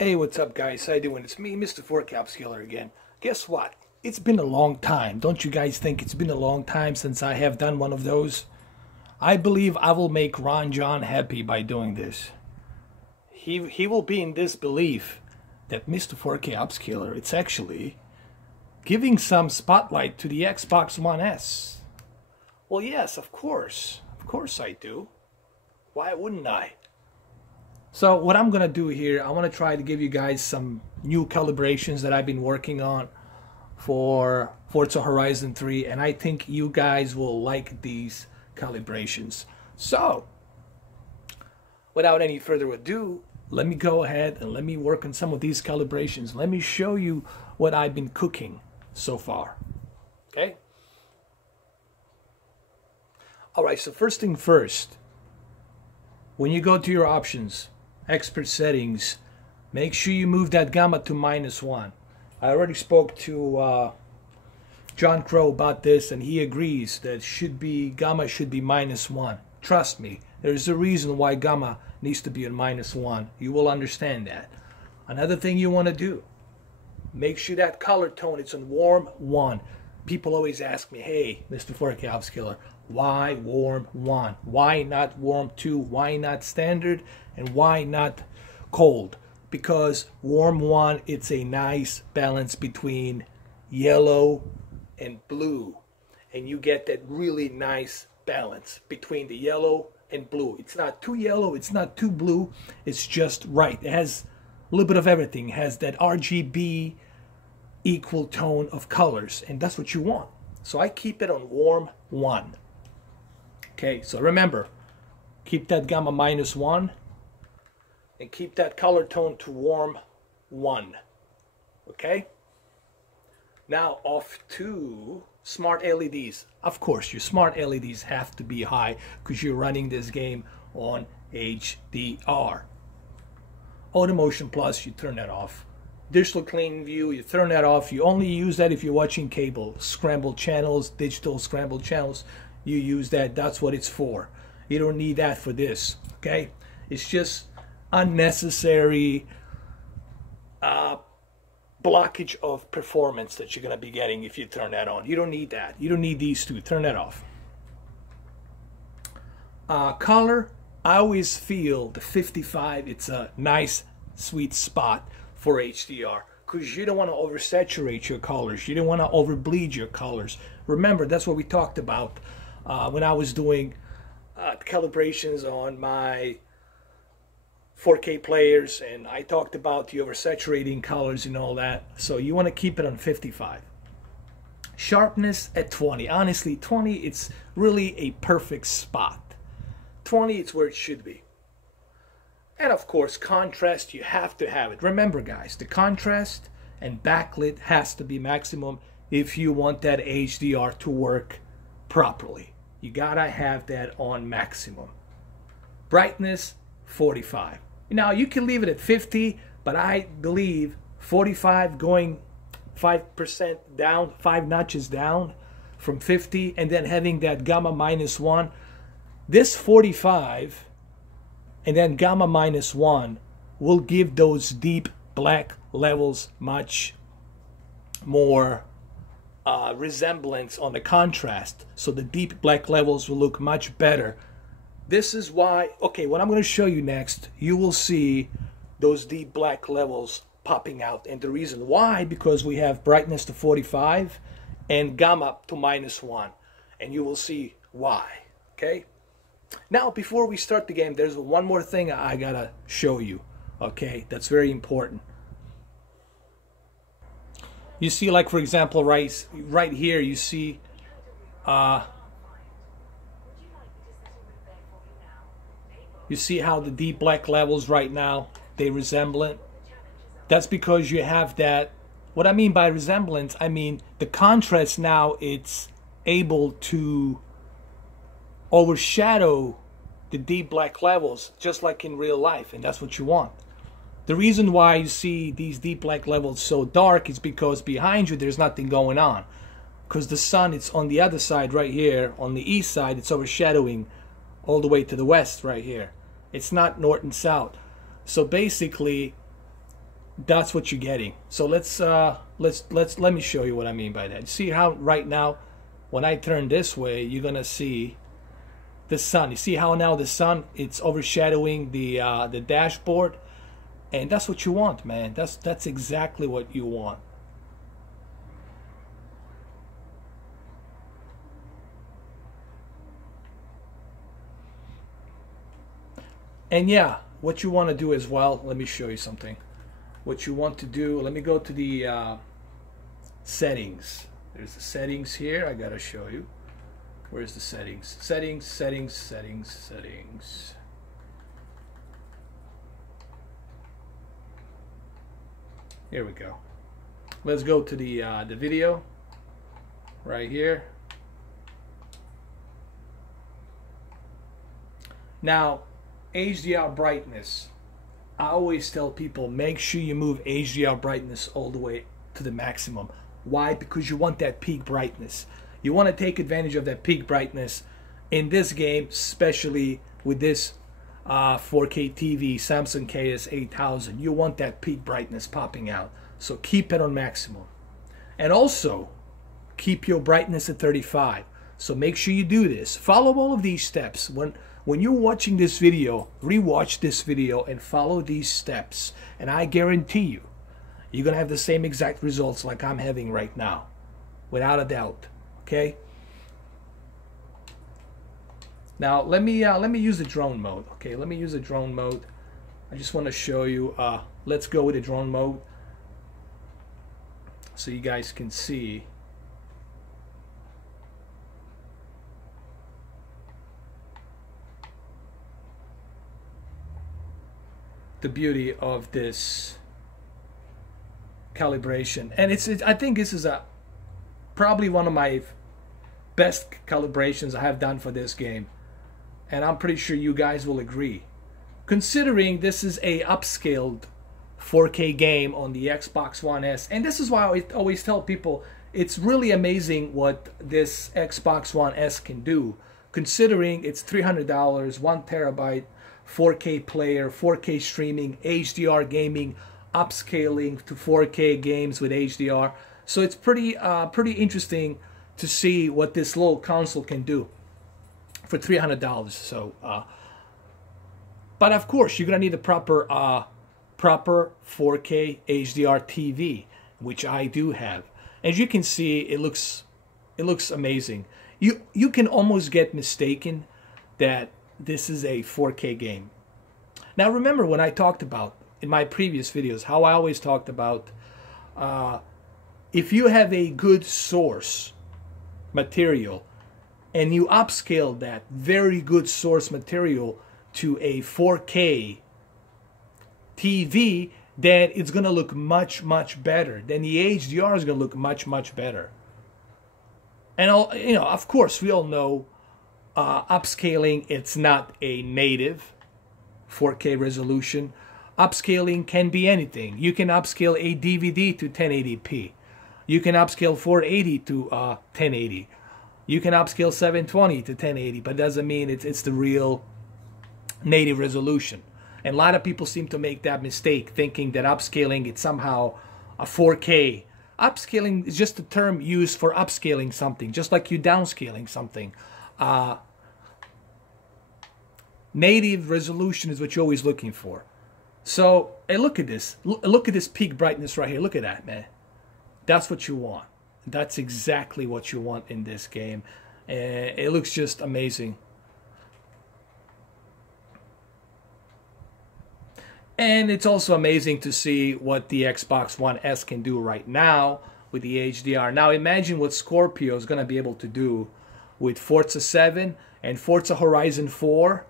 Hey, what's up guys? How you doing? It's me, Mr. 4Caps Killer again. Guess what? It's been a long time. Don't you guys think it's been a long time since I have done one of those? I believe I will make Ron John happy by doing this. He will be in disbelief that Mr. 4Caps Killer, it's actually giving some spotlight to the Xbox One S. Well, yes, of course. Of course I do. Why wouldn't I? So what I'm going to do here, I want to try to give you guys some new calibrations that I've been working on for Forza Horizon 3, and I think you guys will like these calibrations. So, without any further ado, let me go ahead and let me work on some of these calibrations. Let me show you what I've been cooking so far. Okay? Alright, so first thing first, when you go to your options, expert settings, make sure you move that gamma to -1. I already spoke to John Crow about this, and he agrees that gamma should be -1. Trust me, there's a reason why gamma needs to be at -1. You will understand that. Another thing you want to do, make sure that color tone is on warm 1. People always ask me, hey, Mr. 4Caps Killer, why warm 1? Why not warm 2? Why not standard? And why not cold? Because warm 1, it's a nice balance between yellow and blue. And you get that really nice balance between the yellow and blue. It's not too yellow, it's not too blue, it's just right. It has a little bit of everything. It has that RGB equal tone of colors, and that's what you want. So I keep it on warm 1. Okay, so remember, keep that gamma -1 and keep that color tone to warm 1. Okay? Now off to smart LEDs. Of course, your smart LEDs have to be high because you're running this game on HDR. Automotion Plus, you turn that off. Digital clean view, you turn that off. You only use that if you're watching cable, scrambled channels, digital scrambled channels. You use that, that's what it's for. You don't need that for this, okay? It's just unnecessary blockage of performance that you're going to be getting if you turn that on. You don't need that. You don't need these two. Turn that off. Color, I always feel the 55, it's a nice sweet spot for HDR because you don't want to oversaturate your colors. You don't want to overbleed your colors. Remember, that's what we talked about when I was doing calibrations on my 4K players, and I talked about the oversaturating colors and all that. So you want to keep it on 55. Sharpness at 20. Honestly, 20, it's really a perfect spot. 20, it's where it should be. And of course, contrast, you have to have it. Remember guys, the contrast and backlit has to be maximum if you want that HDR to work properly. You gotta have that on maximum. Brightness, 45. Now you can leave it at 50, but I believe 45 going 5% down, 5 notches down from 50, and then having that gamma -1. This 45 and then gamma -1 will give those deep black levels much more resemblance on the contrast. So the deep black levels will look much better. This is why, okay, what I'm going to show you next, you will see those deep black levels popping out. And the reason why, because we have brightness to 45 and gamma to -1. And you will see why, okay? Now, before we start the game, there's one more thing I gotta show you, okay? That's very important. You see, like for example, right here, you see, you see how the deep black levels right now, they resemble it? That's because you have that, what I mean by resemblance, I mean the contrast now, it's able to overshadow the deep black levels just like in real life, and that's what you want. The reason why you see these deep black levels so dark is because behind you there's nothing going on, because the sun, it's on the other side right here, on the east side, it's overshadowing all the way to the west right here. It's not north and south. So basically that's what you're getting. So let me show you what I mean by that. See how right now when I turn this way, you're gonna see the sun. You see how now the sun, it's overshadowing the dashboard, and that's what you want, man. That's exactly what you want. And yeah, what you want to do as well, let me show you something. What you want to do, let me go to the settings. There's the settings here. I gotta show you. Where's the settings? Settings, settings, settings, settings. Here we go. Let's go to the video right here. Now, HDR brightness. I always tell people, make sure you move HDR brightness all the way to the maximum. Why? Because you want that peak brightness. You want to take advantage of that peak brightness in this game, especially with this 4K TV, Samsung Ks-8000. You want that peak brightness popping out. So keep it on maximum. And also, keep your brightness at 35. So make sure you do this. Follow all of these steps. When you're watching this video, rewatch this video and follow these steps. And I guarantee you, you're going to have the same exact results like I'm having right now. Without a doubt. Okay? Now, let me use the drone mode. Okay, let me use the drone mode. I just want to show you. Let's go with the drone mode so you guys can see. The beauty of this calibration, and I think this is probably one of my best calibrations I have done for this game, and I'm pretty sure you guys will agree, considering this is a upscaled 4K game on the Xbox One S. And this is why I always tell people it's really amazing what this Xbox One S can do, considering it's $300, 1 terabyte 4K player, 4K streaming, HDR gaming, upscaling to 4K games with HDR. So it's pretty interesting to see what this little console can do for $300. So, but of course you're gonna need a proper 4K HDR TV, which I do have. As you can see, it looks amazing. You can almost get mistaken that this is a 4K game. Now remember when I talked about in my previous videos how I always talked about if you have a good source material and you upscale that very good source material to a 4K TV, then it's going to look much better. Then the HDR is going to look much better. And you know, of course, we all know upscaling, it's not a native 4K resolution. Upscaling can be anything. You can upscale a DVD to 1080p. You can upscale 480 to 1080. You can upscale 720 to 1080, but doesn't mean it's the real native resolution. And a lot of people seem to make that mistake, thinking that upscaling it's somehow a 4K. Upscaling is just a term used for upscaling something, just like you downscaling something. Native resolution is what you're always looking for. So, hey, look at this. Look at this peak brightness right here. Look at that, man. That's what you want. That's exactly what you want in this game. It looks just amazing. And it's also amazing to see what the Xbox One S can do right now with the HDR. Now imagine what Scorpio is going to be able to do with Forza 7 and Forza Horizon 4.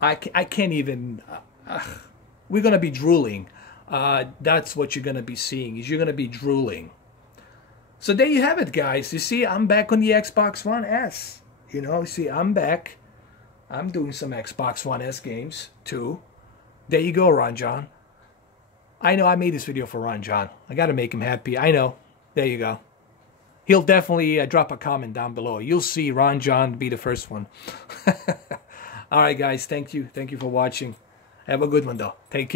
I can't even... we're going to be drooling. That's what you're going to be seeing. Is you're going to be drooling. So there you have it, guys. You see, I'm back on the Xbox One S. You know, you see, I'm back. I'm doing some Xbox One S games, too. There you go, Ron John. I know I made this video for Ron John. I got to make him happy. I know. There you go. He'll definitely drop a comment down below. You'll see Ron John be the first one. All right, guys. Thank you. Thank you for watching. Have a good one, though. Take care.